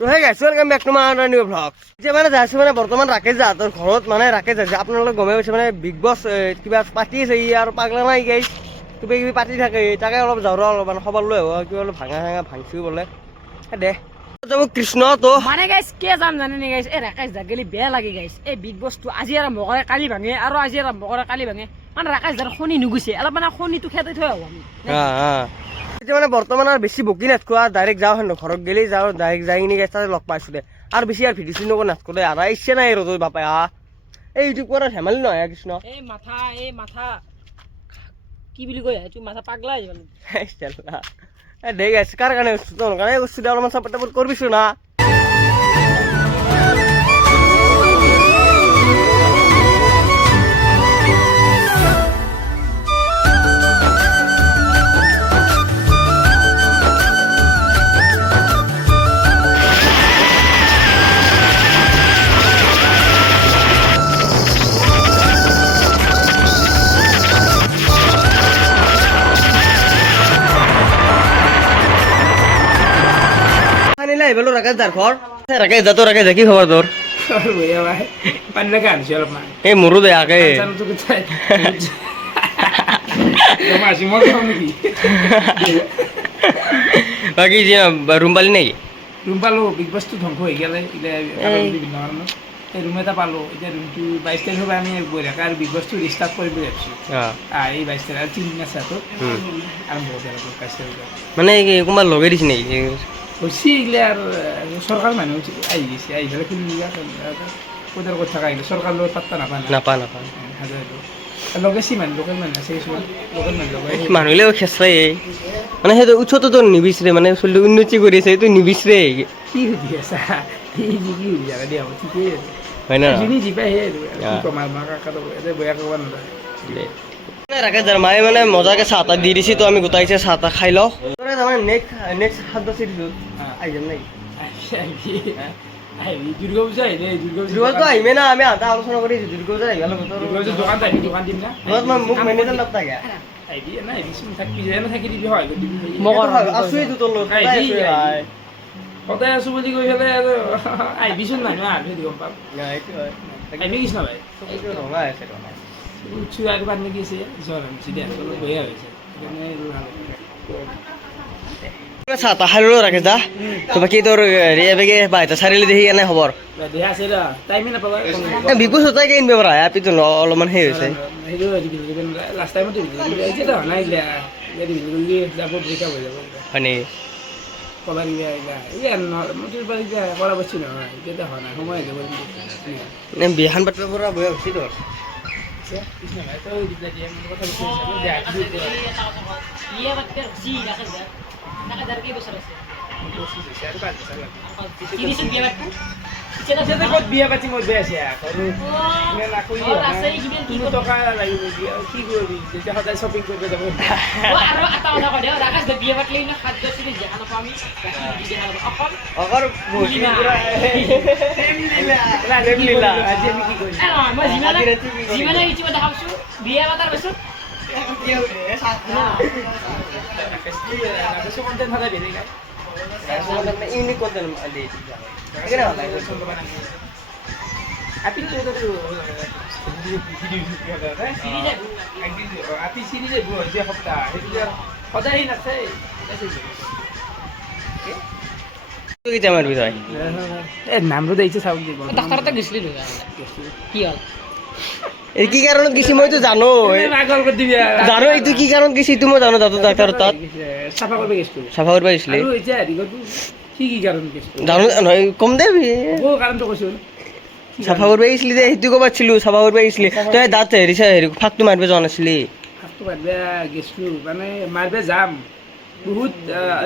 তো hey guys welcome back to my new blog. যে মানে যাইছো মানে বৰ্তমান ৰাকেশ জাহঁতৰ ঘৰত মানে ৰাকেশ যাইছে। আপোনালোকে গমে পাইছে মানে বিগ বছ কিবা পাতি আছে ই আৰু পাগলা নাই গাইছ কিবা কিবি পাতি থাকে তাকে অলপ যাওঁ অলপ মানে খবৰ লৈ আহোঁ কিবা অলপ ভাঙা ভাঙিছোঁ বোলে দে যাব কৃষ্ণ তো মানে গাইছ কে যাম জানে নে গাইছ এই ৰাকেশ যা গেলি বেয়া লাগে গাইছ এই বিগ বছটো আজি আৰম্ভ কৰে কালি ভাঙে আৰু আজি আৰম্ভ কৰে কালি ভাঙে মানে ৰাকেশ যাৰ শনি নুগুছে অলপ মানে শনিটো খেদাই থৈ আহোঁ আমি এতিয়া মানে বৰ্তমান আৰু বেছি বকি নাথাকো আৰু ডাইৰেক্ট যাওঁ হেন ঘৰত গেলি যাওঁ ডাইৰেক্ট যাই কিনি গাইছ তাতে লগ পাইছোঁ দে আৰু বেছি আৰু ভিডিঅ' চিডিঅ' নাথাকো দে আৰু ইচ্ছা নাই আৰু তোৰ বাপাই এই ইউটিউব কৰা ধেমালি নহয় কৃষ্ণ এই মাথা কি বুলি কয় তুই মাথা পাগলা হৈ গ'ল দে গাইছ কাৰ কাৰণে কৈছোঁ তোৰ কাৰণে কৈছোঁ দে অলপমান চাপৰ্ট টাপৰ্ট কৰিবিছোঁ না বেলো ৰাকেশ দাৰ ঘৰ ৰাকেশ দা তোৰ ৰাকেশ দা কি খবৰ তোৰ এই মোৰো বেয়াকে বাকী ৰুম পালি নেকি ৰুম পালোঁ বিগ বছটো ধ্বংস হৈ গ'লে বিভিন্ন কাৰণত এই ৰুম এটা পালোঁ এতিয়া ৰুমটো 22 তাৰিখৰ পৰা আমি বঢ়িয়াকৈ আৰু বিগ বছটো ৰিষ্টাৰ্ট কৰিম বুলি ভাবিছোঁ এই 22 তাৰিখ আৰু 3 দিন আছে আৰম্ভ হ'ব 22 তাৰিখৰ মানে কোনোবা লগাই দিছে নেকি হৈছে এইগিলা আৰু চৰকাৰ মানুহ আহি গৈছে আহি পেলাই খুলিলে পইচাৰ কথা থকা আহিলে চৰকাৰৰ লগত পাত্তা নাপায় লগাইছি মানুহ লোকেল মানুহ আছে কিছুমান লোকেল মানুহ লগাই মানুহবিলাকে খেঁচাই মানে সেইটো উৎসৱটো নিবিচাৰে মানে চলি উন্নতি কৰি আছে এইটো নিবিচাৰে কি সুধি আছা কি সুধি জানা দিয়া ঠিকেই হয় না যোনে যি পায় সেই কি ক'ম আৰু মাক কাকাটো এতিয়া বেয়া ক'ব নালাগে ৰাকেশ দাৰ মায়ে মানে মজাকে চাহ তাহ দি দিছে তো আমি গোটাইছে চাহ তাহ খাই লওঁ তাৰমানে নেক্সট 7 চিৰিজত আহি যাম নেকি দুৰ্গা পূজা আহিলে দুৰ্গাটো আহিমে না আমি আধা আলোচনা কৰিছোঁ দুৰ্গা পূজা আহিব দোকান দিম না মোক মেনেজাৰ নাথাকে আহিবি না আহিবিচোন থাকি যায় থাকি দিবি হয় আছোঁৱেইতো তোৰ লগত সদায় আছোঁ বুলি কৈ পেলাই আৰু আহিবিচোন মানুহ আহিবি গম পাম আহিবি কৃষ্ণ ভাই ৰঙা আছে উঠছো আৰু পানী লাগি আছে জ্বৰ হৈছে দেহ অলপ বেয়া হৈছে চাহ তাহ খাই ল'লোঁ ৰাকেশ দা তো বাকী তোৰ এবেগে বাইতা চাৰিআলি দেখি কেনে খবৰ দেহা আছে ৰ টাইমে নাপাবা বিকু চতাই কিনিব পৰা আপিটো অলপমান সেই হৈছে লাষ্ট টাইমত এতিয়াতো হোৱা নাই যাব ব্ৰেকআপ হৈ যাব হয় নেকি কবাৰ কিবা মোটিৰ পৰা এতিয়া কৰা বস্তু নহয় এতিয়াতো হোৱা নাই সময় যাব বিয়াখন পাতিব পৰা বয়স হৈছে তোৰ বিয়া পাতি মই বেয়া আছে টকা লাগিব কি কৰিবি যেতিয়া সদায় শ্বপিং কৰিব যাব ইউনিক কণ্টেণ্ট সদায় নাছে কেতিয়া মাৰিবি তই নামটো দিছে চাওক দিব ডাক্তৰতে গৈছিলি কি হ'ল এই কি কাৰণত গৈছি মইতো জানো জানো এইটো কি কাৰণত গৈছি এইটো মই জানো ডাক্তৰৰ তাত চাফা কৰিব গৈছিলো চাফা কৰিব গৈছিলি এতিয়া কি কাৰণ জানো নহয় কম দে কাৰণটো কৈছো চাফা কৰিব আহিছিলি যে সেইটো ক'ব পাৰছিলো চাফা কৰিব আহিছিলি তই দাঁত হেৰি ফাকটো মাৰিব যোৱা নাছিলি ফাকটো মাৰিব গৈছিলো মানে মাৰিব যাম বহুত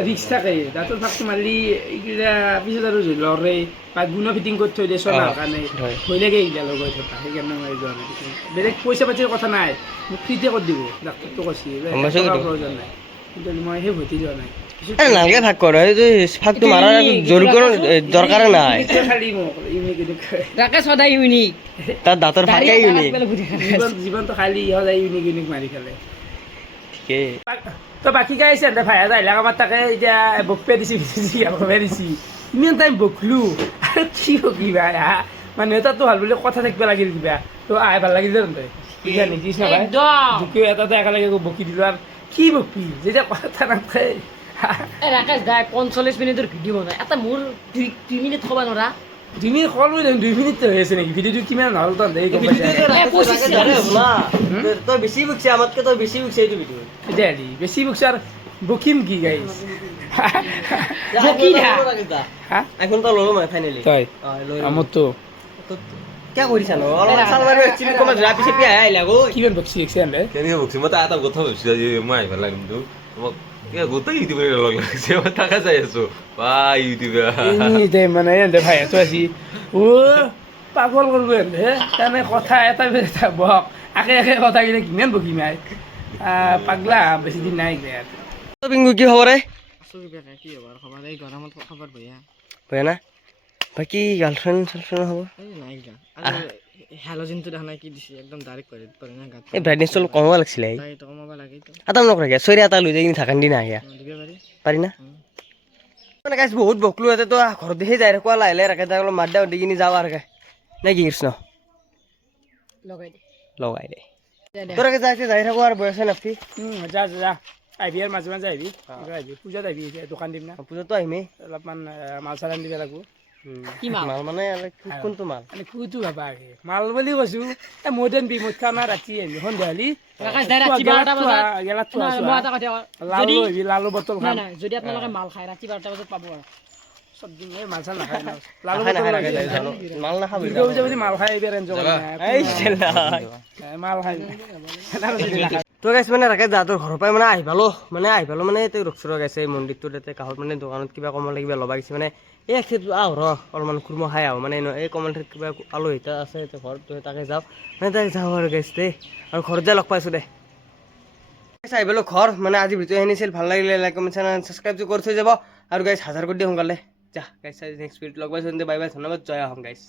ৰিক্স থাকে দাঁতৰ ফাকটো মাৰিলি এইগিলা পিছত আৰু লৰে বা গুণা ফিটিং কৰি থৈ দিয়ে চলাৰ কাৰণে ভয় লাগে এইগিলা লগাই থকা সেইকাৰণে মই যোৱা নাই বেলেগ পইচা পাতিৰ কথা নাই মোক ফ্ৰীতে কৰি দিব ডাক্তৰটো কৈছে প্ৰয়োজন নাই কিন্তু মই সেই ভৰ্তি যোৱা নাই নালাগে ভাগ কৰ ফাকটো মাৰাৰ জৰুৰী দৰকাৰ নাই ৰাকেশ সদায় ইউনিক তাৰ দাঁতৰ ফাকে ইউনিক জীৱনটো খালি সদায় ইউনিক মাৰি খেলে ঠিকেই তো বাকী গাইছে ভাইয়া যাইলাক আমাৰ তাকে এতিয়া বকপে দিছি দিছি ইমান টাইম বকলো আৰু কি কিবা মানে তাতো ভাল বুলি কথা থাকিব লাগিল কিবা তো আই ভাল লাগিল তই কিবা নিদিছ না ভাই একদম দুকে এটাতে একেলগে বকি দিলো আৰু কি বকি যেতিয়া কথা নাথাকে এই ৰাকেশ দাই 45 মিনিটৰ ভিডিঅ' বনাই এটা মোৰ 2 মিনিট থবা নৰা 2 মিনিট কল কৰি 2 মিনিট হৈ আছে নেকি ভিডিঅ'টো কিমান হ'ল তই দেই গম পাইছা তই বেছি বুকছে আমাতকে তই বেছি বুকছে এইটো ভিডিঅ এতিয়া হেৰি বেছি বকছে আৰু বকিম কি গাইছ বকি দা হা এখন তই ল'লো মই ফাইনেলি তই আমতো কিয় কৰিছা নো অলপ চাল মাৰি চিলি কমা যোৱা পিছে পিয়া আহিলা গৈ কিমান বকছি একছে আনলে কেনেকৈ বকছি মই এটা কথা ভাবিছোঁ আজি মই আহিব লাগে কিন্তু তোমাক গোটেই ইউটিউবাৰে লগ লাগিছে মই তাকে চাই আছোঁ বা ইউটিউবাৰ এনি টাইম মানে এনে ভাই আছো আজি ও পাগল কৰিব এনে তাৰমানে কথা এটা এটা বক আকে আকে কথা কিনে কিমান বকিম আই পাগলা বেছি দিন নাই ইয়াত পিংগু কি খবৰ ৰে কি হ'ব আৰু খবৰ এই গৰমত খবৰ বঢ়িয়া হয় না বাকী গাৰ্লফ্ৰেণ্ড চাৰ্লফ্ৰেণ্ড হ'ব এই নাই গা আৰু হেলোজিনটো দেখা নাই কি দিছে একদম ডাইৰেক্ট পৰে না গাত এই ব্ৰাইটনেছটো অলপ কমাব লাগিছিলে তো কমাব লাগে তো এটা নকৰাকে চৈৰি এটা লৈ যাই কিনি থাকান দিন আহে দিব পাৰি পাৰি না মানে গাইছ বহুত বকলো ইয়াতে তো ঘৰত দেখি যাই থাকোঁ লাহে লাহে ৰাখে তাক অলপ মাত দি কিনি যাওঁ আৰু নে কি কৃষ্ণ লগাই দে লগাই দে তোৰ যাই থাকোঁ আৰু বয়সে নাপি যা যা যা আহিবি আৰু মাজে মাজে আহিবি আহিবি পূজাত আহিবি দোকান দিম না পূজাতো আহিমেই অলপমান মাল চালান দিব লাগিব কি মাল মাল মানে কোনটো মাল মানে কুটো ভাবা আগে মাল বুলি কৈছো এই মডাৰ্ণ বিমত খানা ৰাতি আহিবি সন্ধিয়ালি ৰাকেশ দাই ৰাতি 12টা বজাত গেলাত মই এটা কথা কওঁ, লালু যদি আহিবি লালু বটল নাই খাম নাই যদি আপোনালোকে মাল খায় ৰাতি 12টা বজাত পাব আৰু চব দিন এই মাল চাল নাখায় না লালু নাখায়, বটল নাখায়, লাগে নাখায়, মাল নাখাবি দুৰ্গা পূজা বুলি মাল খাই এইবাৰ এনজয় কৰে মাল খাই তো গাইছ মানে ৰাখে যা তোৰ ঘৰৰ পৰাই মানে আহি পালো মানে তেওঁ ৰখচৰ গাইছে এই মন্দিৰটোত তাতে কাষত মানে দোকানত কিবা কমলা কিবা ল'বা গৈছে মানে এই খেত আহ অলপমান খুৰম খাই আহোঁ মানে এই কমলাটোত কিবা আলহী এটা আছে ঘৰত তাকে যাওঁ মানে তাকে যাওঁ আৰু গাইছ দেই আৰু ঘৰত যাই লগ পাইছোঁ দে আহি পালোঁ ঘৰ মানে আজি ভিডিঅ' আহিছিল ভাল লাগিলে লাইক কমেণ্ট চেনেল ছাবস্ক্ৰাইবটো কৰি থৈ যাব আৰু গাইছ 1000 কৰি দিয়ে সোনকালে যা গাইছ নেক্সট ভিডিঅ'ত লগ পাইছোঁ বাই বাই ধন্যবাদ জয় আহোম গাইছ